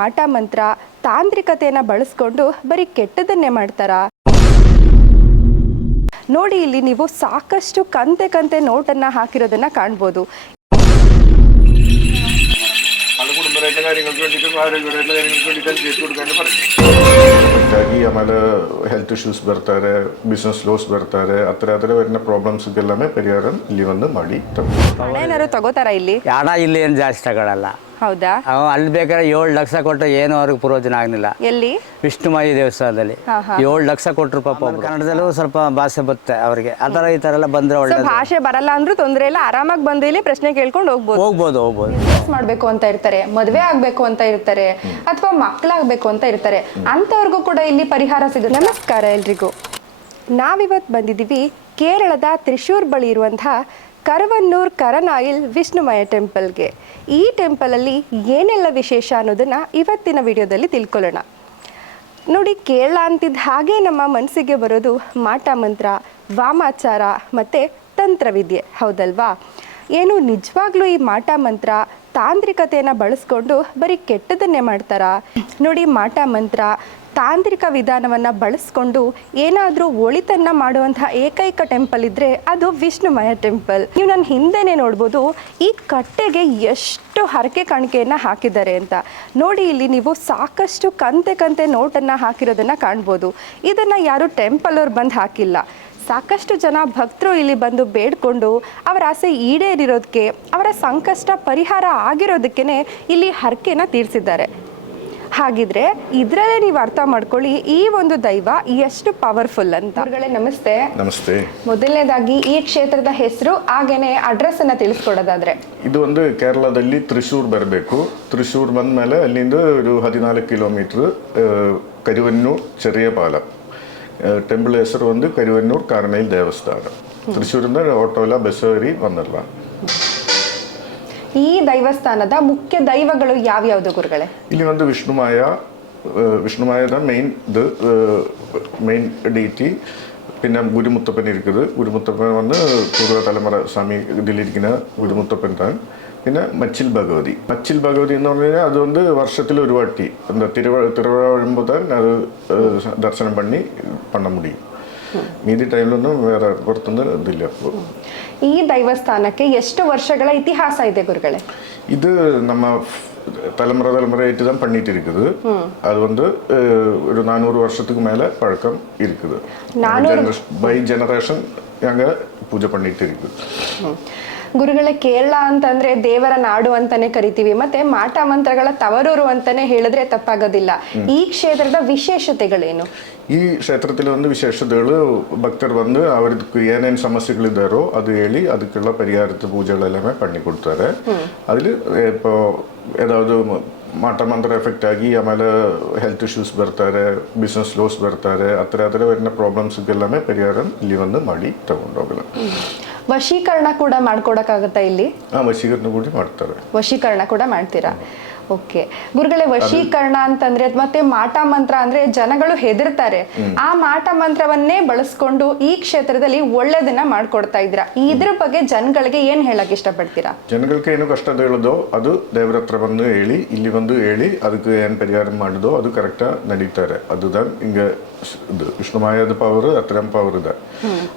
ಮಾಟ ಮಂತ್ರ ತಾಂತ್ರಿಕತೆಯನ್ನು ಬಳಸ್ಕೊಂಡು ಬರೀ ಕೆಟ್ಟದನ್ನೇ ಮಾಡ್ತಾರಾ? ನೋಡಿ, ಇಲ್ಲಿ ನೀವು ಸಾಕಷ್ಟು ಕಂತೆ ಕಂತೆ ನೋಟನ್ನು ಹಾಕಿರೋದನ್ನ ಕಾಣ್ಬೋದು. ಆಮೇಲೆ ಹೆಲ್ತ್ ಇಶ್ಯೂಸ್ ಬರ್ತಾರೆ, ಬಿಸ್ನೆಸ್ ಲೋಸ್ ಬರ್ತಾರೆ, ಆ ಥರ വരുന്ന ಪ್ರಾಬ್ಲಮ್ಸ್ಗೆಲ್ಲமே ಪರಿಹಾರ ಇಲ್ಲಿ ಒಂದು ಮಾಡಿ ಏನಾದ್ರು ತಗೋತಾರ ಇಲ್ಲಿ? ಹಣ ಇಲ್ಲಿ ಏನು ಜಾಸ್ತಿ ತಗೊಳ್ಳಲ್ಲ. ಹೌದಾ? ಅಲ್ಲಿ ಬೇಕಾದ್ರೆ 7 ಲಕ್ಷ ಕೊಟ್ಟರೆ ಏನು ಅವ್ರಿಗೆ ಪ್ರಯೋಜನ ಆಗಲಿಲ್ಲ. ಎಲ್ಲಿ? ವಿಷ್ಣುಮಾಯಿ ದೇವಸ್ಥಾನದಲ್ಲಿ 7 ಲಕ್ಷ ಕೊಟ್ಟರು ಪಾಪ. ಕನ್ನಡದಲ್ಲೂ ಸ್ವಲ್ಪ ಭಾಷೆ ಬರುತ್ತೆ ಅವರಿಗೆ. ಆ ಥರ ಈ ಥರ ಎಲ್ಲ ಬಂದರೆ ಒಳ್ಳೆ. ಭಾಷೆ ಬರಲ್ಲ ಅಂದ್ರೂ ತೊಂದರೆ ಇಲ್ಲ, ಆರಾಮಾಗಿ ಬಂದು ಇಲ್ಲಿ ಪ್ರಶ್ನೆ ಕೇಳ್ಕೊಂಡು ಹೋಗ್ಬೋದು. ಬಿಸ್ನೆಸ್ ಮಾಡಬೇಕು ಅಂತ ಇರ್ತಾರೆ, ಮದುವೆ ಆಗಬೇಕು ಅಂತ ಇರ್ತಾರೆ, ಅಥವಾ ಮಕ್ಕಳಾಗಬೇಕು ಅಂತ ಇರ್ತಾರೆ, ಅಂಥವ್ರಿಗೂ ಕೂಡ ಇಲ್ಲಿ ಪರಿಹಾರ ಸಿಗುತ್ತೆ. ನಮಸ್ಕಾರ ಎಲ್ರಿಗೂ. ನಾವಿವತ್ತು ಬಂದಿದ್ದೀವಿ ಕೇರಳದ ತ್ರಿಶೂರ್ ಬಳಿ ಇರುವಂತಹ ಕರವನ್ನೂರ್ ಕರನಾಯಿಲ್ ವಿಷ್ಣುಮಯ ಟೆಂಪಲ್ಗೆ. ಈ ಟೆಂಪಲಲ್ಲಿ ಏನೆಲ್ಲ ವಿಶೇಷ ಅನ್ನೋದನ್ನು ಇವತ್ತಿನ ವಿಡಿಯೋದಲ್ಲಿ ತಿಳ್ಕೊಳ್ಳೋಣ. ನೋಡಿ, ಕೇರಳ ಅಂತಿದ್ದ ಹಾಗೆ ನಮ್ಮ ಮನಸ್ಸಿಗೆ ಬರೋದು ಮಾಟ ಮಂತ್ರ, ವಾಮಾಚಾರ ಮತ್ತು ತಂತ್ರವಿದ್ಯೆ, ಹೌದಲ್ವಾ? ಏನು ನಿಜವಾಗ್ಲೂ ಈ ಮಾಟ ಮಂತ್ರ ತಾಂತ್ರಿಕತೆಯನ್ನು ಬಳಸ್ಕೊಂಡು ಬರೀ ಕೆಟ್ಟದನ್ನೇ ಮಾಡ್ತಾರಾ? ನೋಡಿ, ಮಾಟ ಮಂತ್ರ ತಾಂತ್ರಿಕ ವಿಧಾನವನ್ನು ಬಳಸ್ಕೊಂಡು ಏನಾದರೂ ಒಳಿತನ್ನು ಮಾಡುವಂಥ ಏಕೈಕ ಟೆಂಪಲ್ ಇದ್ದರೆ ಅದು ವಿಷ್ಣುಮಯ ಟೆಂಪಲ್. ನೀವು ನನ್ನ ಹಿಂದೆನೇ ನೋಡ್ಬೋದು ಈ ಕಟ್ಟೆಗೆ ಎಷ್ಟು ಹರಕೆ ಕಾಣಿಕೆಯನ್ನು ಹಾಕಿದ್ದಾರೆ ಅಂತ. ನೋಡಿ, ಇಲ್ಲಿ ನೀವು ಸಾಕಷ್ಟು ಕಂತೆ ಕಂತೆ ನೋಟನ್ನು ಹಾಕಿರೋದನ್ನು ಕಾಣ್ಬೋದು. ಇದನ್ನು ಯಾರು ಟೆಂಪಲ್ ಅವ್ರು ಬಂದು ಹಾಕಿಲ್ಲ. ಸಾಕಷ್ಟು ಜನ ಭಕ್ತರು ಇಲ್ಲಿ ಬಂದು ಬೇಡ್ಕೊಂಡು ಅವರ ಆಸೆ ಈಡೇರಿರೋದಕ್ಕೆ, ಅವರ ಸಂಕಷ್ಟ ಪರಿಹಾರ ಆಗಿರೋದಕ್ಕೇ ಇಲ್ಲಿ ಹರಕೆನ ತೀರಿಸಿದ್ದಾರೆ. ಹಾಗಿದ್ರೆ ಇದರಲ್ಲೇ ನೀವು ಅರ್ಥ ಮಾಡ್ಕೊಳ್ಳಿ ಈ ಒಂದು ದೈವ ಎಷ್ಟು ಪವರ್ಫುಲ್ ಅಂತ. ಅವರುಗಳೇ ನಮಸ್ತೆ. ನಮಸ್ತೆ. ಮೊದಲನೇದಾಗಿ ಈ ಕ್ಷೇತ್ರದ ಹೆಸರು ಹಾಗೇನೆ ಅಡ್ರೆಸ್ ಅನ್ನ ತಿಳಿಸ್ಕೊಡೋದಾದ್ರೆ? ಇದು ಒಂದು ಕೇರಳದಲ್ಲಿ ತ್ರಿಶೂರ್ ಬರಬೇಕು. ತ್ರಿಶೂರ್ ಬಂದ ಮೇಲೆ ಅಲ್ಲಿಂದ ഒരു 14 കിലോമീറ്റർ ಕರಿವನ್ನೂರ್ ಚೆರಿಯ ಪಾಲ. ಟೆಂಪಲ್ ಹೆಸರು ಒಂದು ಕರಿವನ್ನೂರ್ ಕಾರನೈಲ್ ದೇವಸ್ಥಾನ. ತ್ರಿಶೂರಿಂದ ಆಟೋಲ್ಲ ಬಸ್ ಏರಿ ಬಂದಲ್ಲ. ಈ ದೈವಸ್ಥಾನದ ಮುಖ್ಯ ದೈವಗಳು ಯಾವ್ಯಾವುದು ಗುರುಗಳೇ? ಇಲ್ಲಿ ಒಂದು വിഷ്ണുമായದ മെയിൻ ഡീറ്റി. പിന്നെ ഗുരുമുത്തപ്പൻ ഇരിക്കുന്നത്. ഗുരുമുത്തപ്പൻ വന്ന് പൂർവ്വ തലമുറ സ്വാമി ഇതിലിരിക്കുന്ന ഗുരുമുത്തപ്പൻ താൻ. പിന്നെ മച്ചിൽ ഭഗവതി എന്ന് പറഞ്ഞു കഴിഞ്ഞാൽ അത് வந்து വർഷത്തിൽ ഒരു വാട്ടി എന്താ തിരുവഴ വരുമ്പോൾ താൻ അത് ദർശനം பண்ண முடியும். ಮೀದಿ ಟೈಮ್ಲೂ ಬೇರೆ ಬರ್ತಂದ್ರೆ ಇದಿಲ್ಲ. ಈ ದೈವಸ್ಥಾನಕ್ಕೆ ಎಷ್ಟು ವರ್ಷಗಳ ಇತಿಹಾಸ ಇದೆ ಗುರುಗಳೇ? ಇದು ನಮ್ಮ தலைமுறையாയിട്ട് தான் பண்ணிட்டு இருக்குது. அது வந்து ஒரு 400 வருஷத்துக்கு மேல பழக்கம் இருக்குது. பை ஜெனரேஷன் நாங்க பூஜை பண்ணிட்டு இருக்குது. ಗುರುಗಳೇ, ಕೇರಳ ಅಂತಂದ್ರೆ ದೇವರ ನಾಡು ಅಂತಾನೆ ಕರಿತೀವಿ, ಮತ್ತೆ ಮಾಟ ಮಂತ್ರಗಳ ತವರೂರು ಅಂತಾನೆ ಹೇಳಿದ್ರೆ ತಪ್ಪಾಗೋದಿಲ್ಲ. ಈ ಕ್ಷೇತ್ರದ ವಿಶೇಷತೆಗಳೇನು? ಈ ಕ್ಷೇತ್ರದಲ್ಲಿ ಒಂದು ವಿಶೇಷತೆಗಳು, ಭಕ್ತರು ಬಂದು ಅವ್ರದಕ್ಕೆ ಏನೇನು ಸಮಸ್ಯೆಗಳಿದ್ದಾರೋ ಅದು ಹೇಳಿ ಅದಕ್ಕೆಲ್ಲ ಪರಿಹಾರದ ಪೂಜೆಗಳೆಲ್ಲವೇ பண்ணி ಕೊಡ್ತಾರೆ. അതിൽ ഇപ്പോൾ ಏನಾದರೂ ಮಾಟ ಮಂತ್ರ ಎಫೆಕ್ಟ್ ಆಗಿ ಆಮೇಲೆ ಹೆಲ್ತ್ ಇಶ್ಯೂಸ್ ಬರ್ತಾರೆ, ಬಿಸ್ನೆಸ್ ಲೋಸ್ ಬರ್ತಾರೆ, ಆ ಥರ വരുന്ന ಪ್ರಾಬ್ಲಮ್ಸ್ಗೆಲ್ಲವೇ ಪರಿಹಾರ ಇಲ್ಲಿ ಒಂದು ಮಾಡಿ ತಗೊಂಡೋಗಲ್ಲ. ವಶೀಕರಣ ಕೂಡ ಮಾಡ್ಕೊಡಕ್ಕಾಗತ್ತಾ ಇಲ್ಲಿ? ವಶೀಕರಣ ಕೂಡ ಮಾಡ್ತಾರೆ. ವಶೀಕರಣ ಕೂಡ ಮಾಡ್ತೀರಾ? ಓಕೆ ಗುರುಗಳೇ, ವಶೀಕರಣ ಅಂತಂದ್ರೆ ಮತ್ತೆ ಮಾಟ ಮಂತ್ರ ಅಂದ್ರೆ ಜನಗಳು ಹೆದರ್ತಾರೆ. ಆ ಮಾಟ ಮಂತ್ರವನ್ನೇ ಬಳಸ್ಕೊಂಡು ಈ ಕ್ಷೇತ್ರದಲ್ಲಿ ಒಳ್ಳೇದನ್ನ ಮಾಡ್ಕೊಡ್ತಾ ಇದ್ದೀರಾ. ಇದ್ರ ಬಗ್ಗೆ ಜನಗಳಿಗೆ ಏನ್ ಹೇಳಕ್ ಇಷ್ಟಪಡ್ತೀರಾ? ಜನಗಳಿಗೆ ಏನು ಕಷ್ಟ ಹೇಳೋದೋ ಅದು ದೇವರ ಹತ್ರ ಬಂದು ಹೇಳಿ, ಇಲ್ಲಿ ಬಂದು ಹೇಳಿ ಅದಕ್ಕೆ ಏನು ಪರಿಹಾರ ಮಾಡೋದೋ ಅದು ಕರೆಕ್ಟಾ ನಡೀತಾರೆ. அதுதான் இங்க இது விஷ்ணுமாயது பவர், அத்தனை பவர் தான்.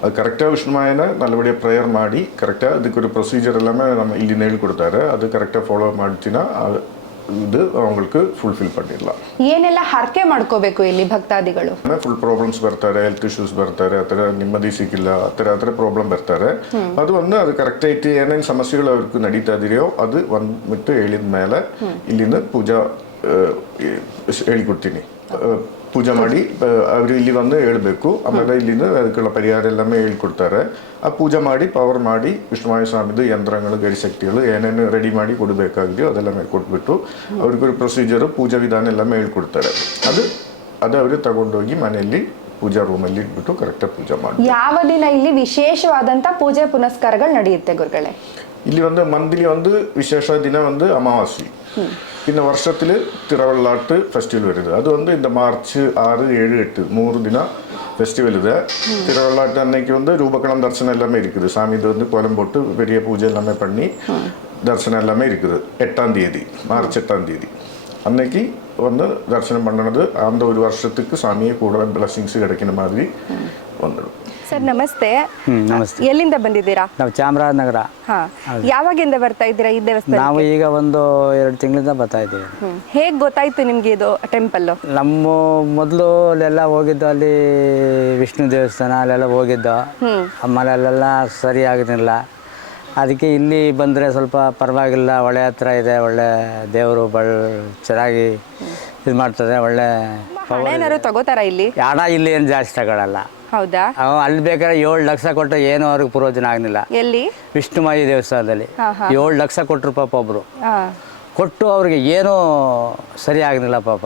அது கரெக்டாக விஷ்ணுமாயனை நல்லபடியாக ப்ரேயர் ಮಾಡಿ ಕರೆಕ್ಟಾக ಅದಕ್ಕೆ ஒரு ப்ரொசீஜர் எல்லாமே நம்ம ಇಲ್ಲಿ ಹೇಳ್ಕೊಡ್ತಾರೆ. ಅದು ಕರೆಕ್ಟಾಗಿ ಫಾಲೋ ಮಾಡ್ತೀನಾ ಇದು ಅವங்களுக்கு ಫುಲ್ಫಿಲ್ பண்ணிடலாம். ಏನೆಲ್ಲ ಹರಕೆ ಮಾಡ್ಕೋಬೇಕು ಇಲ್ಲಿ ಭಕ್ತಾದಿಗಳು? ಫುಲ್ ಪ್ರಾಬ್ಲಮ್ಸ್ ಬರ್ತಾರೆ, ಹೆಲ್ತ್ ಇಶ್ಯೂಸ್ ಬರ್ತಾರೆ, ಆ ಥರ ನೆಮ್ಮದಿ ಸಿಕ್ಕಿಲ್ಲ, ಆ ಥರ ಪ್ರಾಬ್ಲಮ್ ಬರ್ತಾರೆ. ಅದು ಒಂದು ಅದು ಕರೆಕ್ಟ್ ಐತಿ, ಏನೇನು ಸಮಸ್ಯೆಗಳು ಅವ್ರಿಗೆ ನಡೀತಾ ಇದೆಯೋ ಅದು ಒಂದ್ಬಿಟ್ಟು ಹೇಳಿದ ಮೇಲೆ ಇಲ್ಲಿಂದ ಪೂಜಾ ಹೇಳಿಕೊಡ್ತೀನಿ. ಪೂಜೆ ಮಾಡಿ ಅವರು ಇಲ್ಲಿ ಬಂದು ಹೇಳಬೇಕು. ಆಮೇಲೆ ಇಲ್ಲಿಂದ ಅದಕ್ಕೆಲ್ಲ ಪರಿಹಾರ ಎಲ್ಲமே ಹೇಳ್ಕೊಡ್ತಾರೆ. ಆ ಪೂಜೆ ಮಾಡಿ ಪವರ್ ಮಾಡಿ ವಿಷ್ಣುಮಾಯ ಸ್ವಾಮಿದು ಯಂತ್ರಗಳು, ಗಡಿಶಕ್ತಿಗಳು ಏನೇನು ರೆಡಿ ಮಾಡಿ ಕೊಡಬೇಕಾಗಿದೆಯೋ ಅದೆಲ್ಲ ಕೊಟ್ಬಿಟ್ಟು ಅವ್ರಿಗೊಂದು ಪ್ರೊಸೀಜರು, ಪೂಜಾ ವಿಧಾನ ಎಲ್ಲமே ಹೇಳ್ಕೊಡ್ತಾರೆ. ಅದು ಅವರು ತಗೊಂಡೋಗಿ ಮನೆಯಲ್ಲಿ ಪೂಜಾ ರೂಮಲ್ಲಿ ಇಟ್ಬಿಟ್ಟು ಕರೆಕ್ಟಾಗಿ ಪೂಜೆ ಮಾಡಿ. ಯಾವ ದಿನ ಇಲ್ಲಿ ವಿಶೇಷವಾದಂಥ ಪೂಜೆ ಪುನಸ್ಕಾರಗಳು ನಡೆಯುತ್ತೆ ಗುರುಗಳೇ? ಇಲ್ಲಿ ಒಂದು ಮಂತ್ಲಿ ಒಂದು ವಿಶೇಷ ದಿನ ಒಂದು ಅಮಾವಾಸ್ಯೆ. പിന്നെ വർഷത്തിൽ തിരുവള്ളാട്ട് ഫെസ്റ്റിവൽ വരുന്നത്. അത് வந்து இந்த மார்ச் 6, 7, 8 3 ದಿನ ஃபெஸ்டிவல் இது. திருவள்ளாட்டு அன்னைக்கு வந்து ரூபகலம் தரிசனம் எல்லாமே இருக்குது. சாமி இது வந்து கோலம் போட்டு பெரிய பூஜை எல்லாமே பண்ணி தரிசனம் எல்லாமே இருக்குது. 8ஆம் தேதி, மார்ச் 8ஆம் தேதி. அன்னைக்கு வந்து தரிசனம் பண்ணது அந்த ஒரு வருஷத்துக்கு சாமியை கூட பிளஸிங்ஸ் கிடைக்கிற மாதிரி வந்துடும். ಸರ್ ನಮಸ್ತೆ. ನಮಸ್ತೆ. ಎಲ್ಲಿಂದ ಬಂದಿದ್ದೀರಾ? ನಾವು ಚಾಮರಾಜನಗರ. ಹಾ, ಯಾವಾಗಿಂದ ಬರ್ತಾ ಇದ್ದೀರಾ ಈ ದೇವಸ್ಥಾನ? ನಾವು ಈಗ ಒಂದು 2 ತಿಂಗಳಿಂದ ಬರ್ತಾ ಇದ್ದೀವಿ. ಹೇಗ್ ಗೊತ್ತಾಯ್ತು ನಿಮ್ಗೆ ಇದು ಟೆಂಪಲ್? ನಮ್ಮ ಮೊದಲು ಅಲ್ಲೆಲ್ಲ ಹೋಗಿದ್ದು, ಅಲ್ಲಿ ವಿಷ್ಣು ದೇವಸ್ಥಾನ ಅಲ್ಲೆಲ್ಲ ಹೋಗಿದ್ದು. ಆಮೇಲೆ ಅಲ್ಲೆಲ್ಲ ಸರಿ ಆಗಿರಲಿಲ್ಲ. ಅದಕ್ಕೆ ಇಲ್ಲಿ ಬಂದರೆ ಸ್ವಲ್ಪ ಪರವಾಗಿಲ್ಲ, ಒಳ್ಳೆ ಹತ್ರ ಇದೆ, ಒಳ್ಳೆ ದೇವರು ಚೆನ್ನಾಗಿ ಇದು ಮಾಡ್ತದೆ, ಒಳ್ಳೆ ಹಣ ಏನಾದ್ರು ತಗೋತಾರ ಇಲ್ಲಿ? ಹಣ ಇಲ್ಲಿ ಏನು ಜಾಸ್ತಿ ತಗೊಳ್ಳಲ್ಲ. ಹೌದಾ? ಅಲ್ಲಿ ಬೇಕಾದ್ರೆ 7 ಲಕ್ಷ ಕೊಟ್ಟು ಏನೂ ಅವ್ರಿಗೆ ಪ್ರಯೋಜನ ಆಗಲಿಲ್ಲ. ಎಲ್ಲಿ? ವಿಷ್ಣುಮಾಯಿ ದೇವಸ್ಥಾನದಲ್ಲಿ 7 ಲಕ್ಷ ಕೊಟ್ಟರು ಪಾಪ ಒಬ್ಬರು. ಹಾ. ಕೊಟ್ಟು ಅವ್ರಿಗೆ ಏನೂ ಸರಿ ಆಗಲಿಲ್ಲ ಪಾಪ.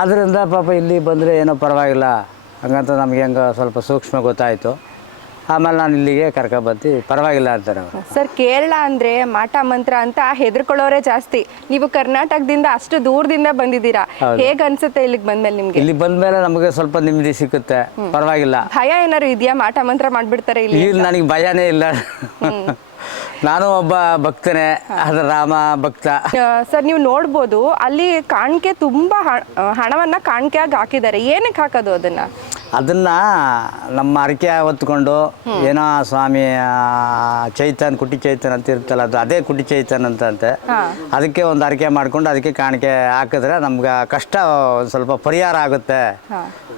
ಆದ್ದರಿಂದ ಪಾಪ ಇಲ್ಲಿ ಬಂದರೆ ಏನೋ ಪರವಾಗಿಲ್ಲ ಹಂಗಂತ ನಮಗೆ ಹೆಂಗೆ ಸ್ವಲ್ಪ ಸೂಕ್ಷ್ಮ ಗೊತ್ತಾಯಿತು. ಆಮೇಲೆ ನಾನು ಇಲ್ಲಿಗೆ ಕರ್ಕೊಬಂದು ಪರವಾಗಿಲ್ಲ ಅಂತಾರೆ ಅವರು. ಸರ್, ಕೇರಳ ಅಂದ್ರೆ ಮಾಟ ಮಂತ್ರ ಅಂತ ಹೆದರ್ಕೊಳ್ಳೋರೇ ಜಾಸ್ತಿ. ನೀವು ಕರ್ನಾಟಕದಿಂದ ಅಷ್ಟು ದೂರದಿಂದ ಬಂದಿದ್ದೀರಾ, ಹೇಗ್ ಅನ್ಸುತ್ತೆ ಇಲ್ಲಿಗೆ ಬಂದ್ಮೇಲೆ ನಿಮ್ಗೆ? ಇಲ್ಲಿ ಬಂದ್ಮೇಲೆ ನಮಗೆ ಸ್ವಲ್ಪ ನೆಮ್ಮದಿ ಸಿಕ್ಕುತ್ತೆ, ಪರವಾಗಿಲ್ಲ. ಭಯ ಏನಾರು ಇದೆಯಾ? ಮಾಟ ಮಂತ್ರ ಮಾಡ್ಬಿಡ್ತಾರೆ ಇಲ್ಲಿ? ಇಲ್ಲಿ ನನಗೆ ಭಯನೇ ಇಲ್ಲ. ನಾನು ಒಬ್ಬ ಭಕ್ತನೇ, ಅದು ರಾಮ ಭಕ್ತ. ಸರ್, ನೀವು ನೋಡ್ಬೋದು ಅಲ್ಲಿ ಕಾಣಿಕೆ ತುಂಬಾ ಹಣವನ್ನ ಕಾಣಿಕೆಯಾಗಿ ಹಾಕಿದ್ದಾರೆ. ಏನಕ್ಕೆ ಹಾಕೋದು ಅದನ್ನ? ನಮ್ಮ ಅರಕೆ ಹೊತ್ಕೊಂಡು ಏನೋ ಸ್ವಾಮಿ ಚೈತನ್, ಕುಟಿ ಚೈತನ್ ಅಂತ ಇರ್ತಲ್ಲ, ಅದು ಅದೇ ಕುಟಿ ಚೈತನ್ ಅಂತಂತೆ. ಅದಕ್ಕೆ ಒಂದು ಅರಕೆ ಮಾಡ್ಕೊಂಡು ಅದಕ್ಕೆ ಕಾಣಿಕೆ ಹಾಕಿದ್ರೆ ನಮ್ಗೆ ಕಷ್ಟ ಸ್ವಲ್ಪ ಪರಿಹಾರ ಆಗುತ್ತೆ,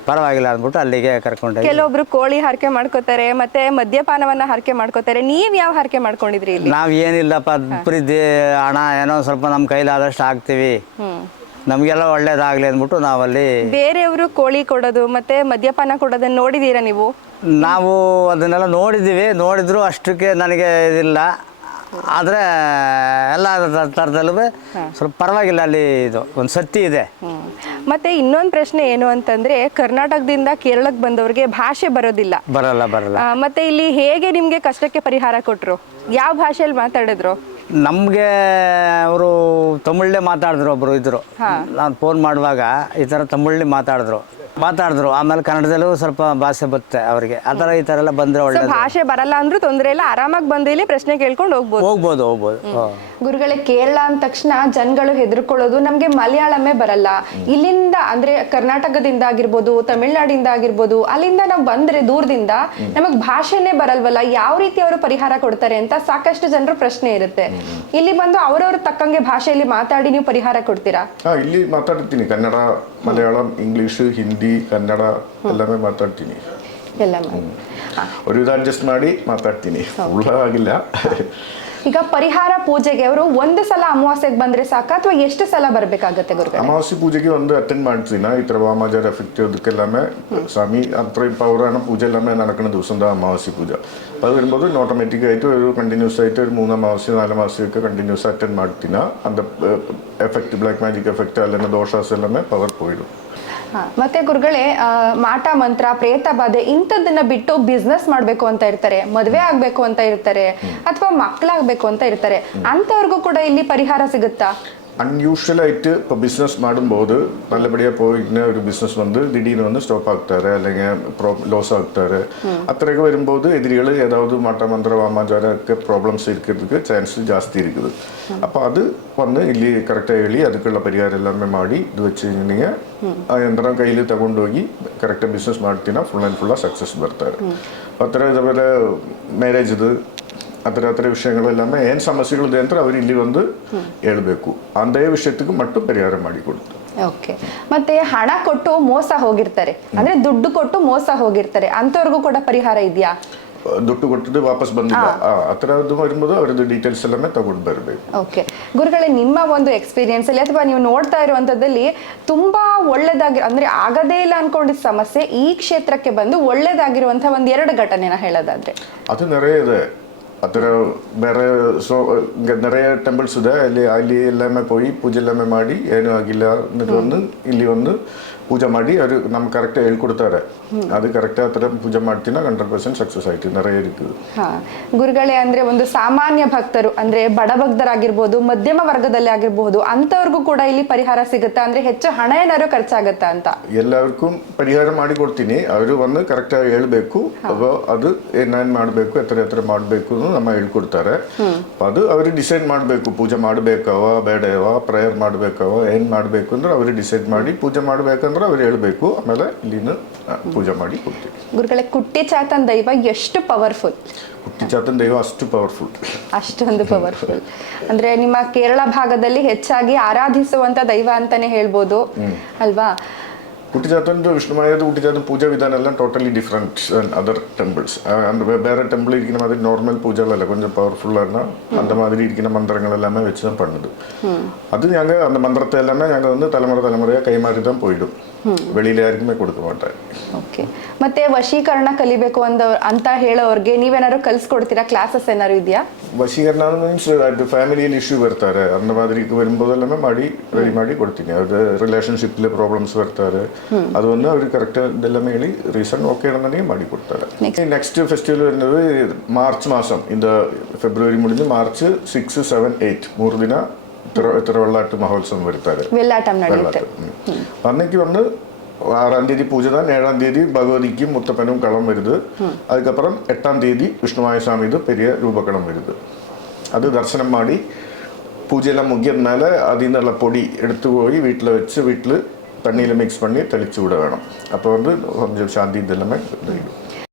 ಪರವಾಗಿಲ್ಲ ಅಂದ್ಬಿಟ್ಟು ಅಲ್ಲಿಗೆ ಕರ್ಕೊಂಡೆ. ಕೆಲವೊಬ್ರು ಕೋಳಿ ಹರಕೆ ಮಾಡ್ಕೋತಾರೆ, ಮತ್ತೆ ಮದ್ಯಪಾನವನ್ನ ಹರಕೆ ಮಾಡ್ಕೋತಾರೆ. ನೀವ್ ಯಾವ ಹರಕೆ ಮಾಡ್ಕೊಂಡಿದ್ರಿ ಇಲ್ಲಿ? ನಾವ್ ಏನಿಲ್ಲಪ್ಪ, ಪ್ರೀತಿ ಹಣ ಏನೋ ಸ್ವಲ್ಪ ನಮ್ಮ ಕೈಲಾದಷ್ಟು ಹಾಕ್ತಿವಿ, ನಮಗೆಲ್ಲ ಒಳ್ಳೇದಾಗ್ಲಿ ಅಂದ್ಬಿಟ್ಟು ನಾವಲ್ಲಿ. ಬೇರೆಯವರು ಕೋಳಿ ಕೊಡೋದು ಮತ್ತೆ ಮದ್ಯಪಾನ ಕೊಡೋದನ್ನ ನೋಡಿದೀರಾ ನೀವು? ನಾವು ಅದನ್ನೆಲ್ಲ ನೋಡಿದ್ರು ಅಷ್ಟಕ್ಕೆ ನನಗೆ ಇದಿಲ್ಲ. ಆದರೆ ಎಲ್ಲ ಥರದಲ್ಲೂ ಸ್ವಲ್ಪ ಪರವಾಗಿಲ್ಲ, ಅಲ್ಲಿ ಇದು ಒಂದು ಸತ್ತಿ ಇದೆ. ಮತ್ತೆ ಇನ್ನೊಂದು ಪ್ರಶ್ನೆ ಏನು ಅಂತಂದ್ರೆ, ಕರ್ನಾಟಕದಿಂದ ಕೇರಳಕ್ಕೆ ಬಂದವ್ರಿಗೆ ಭಾಷೆ ಬರಲ್ಲ. ಮತ್ತೆ ಇಲ್ಲಿ ಹೇಗೆ ನಿಮ್ಗೆ ಕಷ್ಟಕ್ಕೆ ಪರಿಹಾರ ಕೊಟ್ರು? ಯಾವ ಭಾಷೆಯಲ್ಲಿ ಮಾತಾಡಿದ್ರು? ನಮಗೆ ಅವರು ತಮಿಳೇ ಮಾತಾಡಿದ್ರು, ಒಬ್ರು ಇದ್ರು. ನಾನು ಫೋನ್ ಮಾಡುವಾಗ ಈ ಥರ ತಮಿಳಲ್ಲಿ ಮಾತಾಡಿದ್ರು. ಆಮೇಲೆ ಕನ್ನಡದಲ್ಲೂ ಸ್ವಲ್ಪ ಭಾಷೆ ಬರುತ್ತೆ ಅವರಿಗೆ. ಆ ಥರ ಈ ಥರ ಎಲ್ಲ ಬಂದರೆ ಒಳ್ಳೆ. ಭಾಷೆ ಬರಲ್ಲ ಅಂದ್ರೂ ತೊಂದರೆ ಇಲ್ಲ, ಆರಾಮಾಗಿ ಬಂದು ಇಲ್ಲಿ ಪ್ರಶ್ನೆ ಕೇಳ್ಕೊಂಡು ಹೋಗ್ಬೋದು. ಗುರುಗಳೇ, ಕೇರಳ ಅಂದ ತಕ್ಷಣ ಜನಗಳು ಹೆದರ್ಕೊಳ್ಳೋದು ನಮ್ಗೆ ಮಲಯಾಳಮೇ ಬರಲ್ಲ. ಇಲ್ಲಿಂದ ಅಂದ್ರೆ ಕರ್ನಾಟಕದಿಂದ ಆಗಿರ್ಬೋದು, ತಮಿಳ್ನಾಡಿಂದ ಆಗಿರ್ಬೋದು, ಅಲ್ಲಿಂದ ನಾವು ಬಂದ್ರೆ ದೂರದಿಂದ ನಮಗ್ ಭಾಷೆನೇ ಬರಲ್ವಲ್ಲ, ಯಾವ ರೀತಿ ಅವರು ಪರಿಹಾರ ಕೊಡ್ತಾರೆ ಅಂತ ಸಾಕಷ್ಟು ಜನರು ಪ್ರಶ್ನೆ ಇರುತ್ತೆ. ಇಲ್ಲಿ ಬಂದು ಅವ್ರವ್ರ ತಕ್ಕಂಗೆ ಭಾಷೆಯಲ್ಲಿ ಮಾತಾಡಿ ನೀವು ಪರಿಹಾರ ಕೊಡ್ತೀರಾ? ಇಲ್ಲಿ ಮಾತಾಡ್ತೀನಿ, ಕನ್ನಡ, ಮಲಯಾಳಂ, ಇಂಗ್ಲಿಷ್, ಹಿಂದಿ, ಕನ್ನಡ ಎಲ್ಲವೇ ಮಾತಾಡ್ತೀನಿ. ಒಂದು ಅಡ್ಜಸ್ಟ್ ಮಾಡಿ ಮಾತಾಡ್ತೀನಿ, ಆಗಿಲ್ಲ. ಈಗ ಪರಿಹಾರ ಪೂಜೆಗೆ ಅವರು ಒಂದು ಸಲ ಅಮಾವಾಸ್ಯೆಗೆ ಬಂದ್ರೆ ಸಾಕ ಅಥವಾ ಎಷ್ಟು ಸಲ ಬರ್ಬೇಕಾಗತ್ತೆ ಗುರುಗಳೇ? ಅಮಾವಾಸ್ಯೆ ಪೂಜೆಗೆ ಒಂದು ಅಟೆಂಡ್ ಮಾಡ್ತೀನಿ. ಈ ತರ ವಾಮಾಚಾರ ಎಫೆಕ್ಟ್ ಅದಕ್ಕೆಲ್ಲಾಮೆ സ്വാമി അത്ര പവറാണ് പൂജ എല്ലാമേ നടക്കുന്ന ദിവസം അമാവാസ്യ പൂജ. അത് വരുമ്പോൾ ഓട്ടോമാറ്റിക് ആയിട്ട് ഒരു കണ്ടിന്യൂസ് ആയിട്ട് ഒരു 3 അമാവാസ്യ 4 അമാവാസ്യൊക്കെ കണ്ടിന്യൂസ് അറ്റൻഡ് ಮಾಡ್ತೀನಿ. அந்த ಎಫೆಕ್ಟ್ ಬ್ಲಾಕ್ ಮ್ಯಾಜಿಕ್ ಎಫೆಕ್ಟ್ ಅಲ್ಲೆಲ್ಲ ದೋಷಾಸ್ ಎಲ್ಲಾಮೆ ಪವರ್ ಹೋಯ್ಡು. ಮತ್ತೆ ಗುರುಗಳೇ, ಮಾಟ ಮಂತ್ರ, ಪ್ರೇತ ಬಾಧೆ ಇಂಥದ್ದನ್ನ ಬಿಟ್ಟು ಬಿಸ್ನೆಸ್ ಮಾಡ್ಬೇಕು ಅಂತ ಇರ್ತಾರೆ, ಮದುವೆ ಆಗ್ಬೇಕು ಅಂತ ಇರ್ತಾರೆ, ಅಥವಾ ಮಕ್ಕಳಾಗ್ಬೇಕು ಅಂತ ಇರ್ತಾರೆ, ಅಂತವ್ರಿಗೂ ಕೂಡ ಇಲ್ಲಿ ಪರಿಹಾರ ಸಿಗುತ್ತಾ? അൺയൂഷ്വലായിട്ട് ഇപ്പോൾ ബിസിനസ് ಮಾಡುമ്പോൾ നല്ലപടിയാ പോയിരുന്ന ഒരു ബിസിനസ് വന്ന് ദിടീർന്ന് സ്റ്റോപ്പ് ആകുത്താറ് അല്ലെങ്കിൽ ലോസ് ആകുത്താറ് അത്രയൊക്കെ വരുമ്പോൾ എതിരികൾ ഏതാവത് മാട്ടമന്ത്ര വാമാചാര ഒക്കെ പ്രോബ്ലംസ് ഇരിக்கிறதுக்கு ಚಾನ್ಸ್ ಜಾಸ್ತಿ இருக்குது. അപ്പോൾ ಅದು വന്ന് ಇಲ್ಲಿ ಕರೆಕ್ಟಾಗಿ ಹೇಳಿ ಅದಕ್ಕೆಲ್ಲ ಪರಿಹಾರ ಎಲ್ಲಾಮೇ ಮಾಡಿ ಇದು വെച്ച് ನಿಮಗೆ ಆ ಯಂತ್ರ ಕೈಲಿ ತಗೊಂಡೋಗಿ ಕರೆಕ್ಟಾಗಿ ಬಿಸ್ನೆಸ್ ಮಾಡ್ತೀನ ಫುಲ್ ಆ್ಯಂಡ್ ಫುಲ್ ಸಕ್ಸಸ್ ಬರ್ತಾರೆ. ಆ ಥರ ಇದಾವೆಲ್ಲ ಮ್ಯಾರೇಜ್ ಇದು ಆ ಥರ ವಿಷಯಗಳೆಲ್ಲಾಮೇ ಏನು ಸಮಸ್ಯೆಗಳಿದೆ ಅಂತ ಅವರು ಇಲ್ಲಿ ಒಂದು ಹೇಳಬೇಕು. ಅಂದೇ ವಿಷಯಕ್ಕೆ ಮಟ್ಟು ಪರಿಹಾರ ಮಾಡಿಕೊಡ್ತು. ಓಕೆ. ಮತ್ತೆ ಹಣ ಕೊಟ್ಟು ಮೋಸ ಹೋಗಿರ್ತಾರೆ, ಅಂದ್ರೆ ದುಡ್ಡು ಕೊಟ್ಟು ಮೋಸ ಹೋಗಿರ್ತಾರೆ, ಅಂತವ್ರಿಗೂ ಕೂಡ ಪರಿಹಾರ ಇದೆಯಾ? ದುಡ್ಡು ಕೊಟ್ಟದ್ದು ವಾಪಸ್ ಬಂದಿಲ್ಲ, ಆ ಥರದ್ದು വരുമ്പോൾ ಅವರದ್ದು ಡೀಟೇಲ್ಸ್ ಎಲ್ಲಾಮೇ ತಗೊಂಡು ಬರಬೇಕು. ಓಕೆ ಗುರುಗಳೇ, ನಿಮ್ಮ ಒಂದು ಎಕ್ಸ್ಪೀರಿಯನ್ಸ್ ಅಲ್ಲಿ ಅಥವಾ ನೀವು ನೋಡ್ತಾ ಇರುವಂತದ್ದಲ್ಲಿ ತುಂಬಾ ಒಳ್ಳೇದಾಗಿ ಅಂದ್ರೆ ಆಗದೇ ಇಲ್ಲ ಅನ್ಕೊಂಡಿದ್ದ ಸಮಸ್ಯೆ ಈ ಕ್ಷೇತ್ರಕ್ಕೆ ಬಂದು ಒಳ್ಳೇದಾಗಿರುವಂತಹ 1-2 ಘಟನೆನ ಹೇಳೋದಾದ್ರೆ? ಅದು நிறைய ಇದೆ. ಆ ಥರ ಬೇರೆ நிறைய ಟೆಂಪಲ್ಸ್ ಇದೆ, ಅಲ್ಲಿ ಎಲ್ಲಾಮೇ போய் ಪೂಜೆ ಎಲ್ಲಾಮೇ ಮಾಡಿ ಏನೂ ಆಗಿಲ್ಲ ಅನ್ನೋದು ಒಂದು ಇಲ್ಲಿ ಒಂದು ಪೂಜೆ ಮಾಡಿ ಅವರು ನಮ್ಗೆ ಕರೆಕ್ಟಾಗಿ ಹೇಳ್ಕೊಡ್ತಾರೆ. ಅದು ಕರೆಕ್ಟಾಗಿ ಆ ಥರ ಪೂಜೆ ಮಾಡ್ತೀನ 100% ಸಕ್ಸಸ್ ಆಯ್ತು. நிறைய இருக்குது. ಹಾ ಗುರುಗಳೇ, ಅಂದ್ರೆ ಒಂದು ಸಾಮಾನ್ಯ ಭಕ್ತರು ಅಂದ್ರೆ ಬಡ ಭಕ್ತರಾಗಿರ್ಬೋದು, ಮಧ್ಯಮ ವರ್ಗದಲ್ಲಿ ಆಗಿರ್ಬಹುದು, ಅಂತವ್ರಿಗೂ ಕೂಡ ಇಲ್ಲಿ ಪರಿಹಾರ ಸಿಗುತ್ತಾ? ಅಂದ್ರೆ ಹೆಚ್ಚು ಹಣ ಏನಾದ್ರು ಖರ್ಚಾಗತ್ತಾ ಅಂತ? ಎಲ್ಲರಿಗೂ ಪರಿಹಾರ ಮಾಡಿ ಕೊಡ್ತೀನಿ. ಅವರು ಬಂದು ಕರೆಕ್ಟಾಗಿ ಹೇಳ್ಬೇಕು, ಅದು ಏನೇನು ಮಾಡಬೇಕು, ಎತ್ತರ ಮಾಡಬೇಕು ನಮ್ಮ ಹೇಳ್ಕೊಡ್ತಾರೆ. ಅದು ಅವ್ರಿಗೆ ಡಿಸೈಡ್ ಮಾಡಬೇಕು, ಪೂಜೆ ಮಾಡಬೇಕವ ಬೇಡವ, ಪ್ರೇಯರ್ ಮಾಡಬೇಕವ, ಏನು ಮಾಡಬೇಕು ಅಂದ್ರೆ ಅವ್ರಿಗೆ ಡಿಸೈಡ್ ಮಾಡಿ ಪೂಜೆ ಮಾಡ್ಬೇಕಂದ್ರೆ ಅವ್ರು ಹೇಳ್ಬೇಕು. ಆಮೇಲೆ ಇಲ್ಲಿನ ಪೂಜೆ ಮಾಡಿ ಕೊಡ್ತೀವಿ. ಗುರುಗಳೇ, ಕುಟ್ಟಿ ಚಾತನ್ ದೈವ ಎಷ್ಟು ಪವರ್ಫುಲ್? ಕುಟ್ಟಿ ಚಾತನ್ ದೈವ ಅಷ್ಟು ಪವರ್ಫುಲ್. ಅಷ್ಟೊಂದು ಪವರ್ಫುಲ್ ಅಂದ್ರೆ ನಿಮ್ಮ ಕೇರಳ ಭಾಗದಲ್ಲಿ ಹೆಚ್ಚಾಗಿ ಆರಾಧಿಸುವಂತ ದೈವ ಅಂತಾನೆ ಹೇಳ್ಬೋದು ಅಲ್ವಾ? ಕುಟ್ಟಿಚಾತಂದು ವಿಷ್ಣುಮಾಯದ ಕುಟ್ಟಿಚಾತನ ಪೂಜಾ ವಿಧಾನ ಎಲ್ಲ ಟೋಟಲಿ ಡಿಫ್ರೆಂಟ್ அதர் டெம்பிள்ஸ். அந்த வேற டெம்பிள் இருக்கிற மாதிரி நார்மல் பூஜை இல்லை, கொஞ்சம் பவர்ஃபுல்லாக அந்த மாதிரி இருக்கிற மந்திரங்கள் எல்லாமே வச்சு தான் பண்ணுது. அது நாங்கள் அந்த மந்திரத்தை எல்லாமே நாங்கள் வந்து தலைமுறையாக கைமாறி தான் போயிடும், வெளியில ಯಾರಿಗೂ ಕೊಡ್ಕ ಮಾಟಾರೆ. ಓಕೆ. ಮತ್ತೆ ವಶೀಕರಣ ಕಲಿಬೇಕು ಅಂತ ಹೇಳೋರ್ಗೆ ನೀವೇನಾದ್ರು ಕಲಿಸ್ಕೊಡ್ತೀರಾ? ಕ್ಲಾಸಸ್ ಏನಾದ್ರು ಇದೆಯಾ? ವಶೀಕರಣ ಮೀನ್ಸ್ ಅದು ಫ್ಯಾಮಿಲಿಯಲ್ಲಿ ಇಶ್ಯೂ ಬರ್ತಾರೆ, அந்த மாதிரி வரும்போதெல்லாமே ರೆಡಿ ಮಾಡಿ ಕೊಡ್ತೀನಿ. ಅದು ರಿಲೇಷನ್ಶಿಪ್ಲಿ ಪ್ರಾಬ್ಲಮ್ಸ್ ಬರ್ತಾರೆ, ಅದು ಒಂದು ಅವ್ರಿಗೆ ಕರೆಕ್ಟ್ ಇದೆಲ್ಲಾமே ಹೇಳಿ ರೀಸನ್ ಓಕೆ ಅನ್ನೋದೇ ಮಾಡಿ ಕೊಡ್ತಾರೆ. ನೆಕ್ಸ್ಟ್ ಫೆಸ್ಟಿವಲ್ വരുന്നത് മാർച്ച് മാസം, இந்த ഫെബ്രുവരി முடிஞ்சு മാർച്ച് 6, 7, 8 3 ದಿನ திருவள்ளாட்டு மகோத்சவம் வருத்தாரு. வெள்ளாட்டம் ನಡೆಯುತ್ತೆ. அன்னைக்கு வந்து 6ஆம் தேதி பூஜை தான், 7ஆம் தேதி பகவதிக்கும் முத்தப்பனும் களம் வருது. அதுக்கப்புறம் 8ஆம் தேதி விஷ்ணுமாய சாமிது பெரிய ரூபகணம் வருது. அது தரிசனம் ಮಾಡಿ பூஜையெல்லாம் முக்கியதுனால அதில் பொடி எடுத்து போய் வீட்டில் வச்சு வீட்டில் தண்ணியில் மிக்ஸ் பண்ணி தெளிச்சு விட வேணும். அப்போ வந்து கொஞ்சம் சாந்தி இதெல்லாமே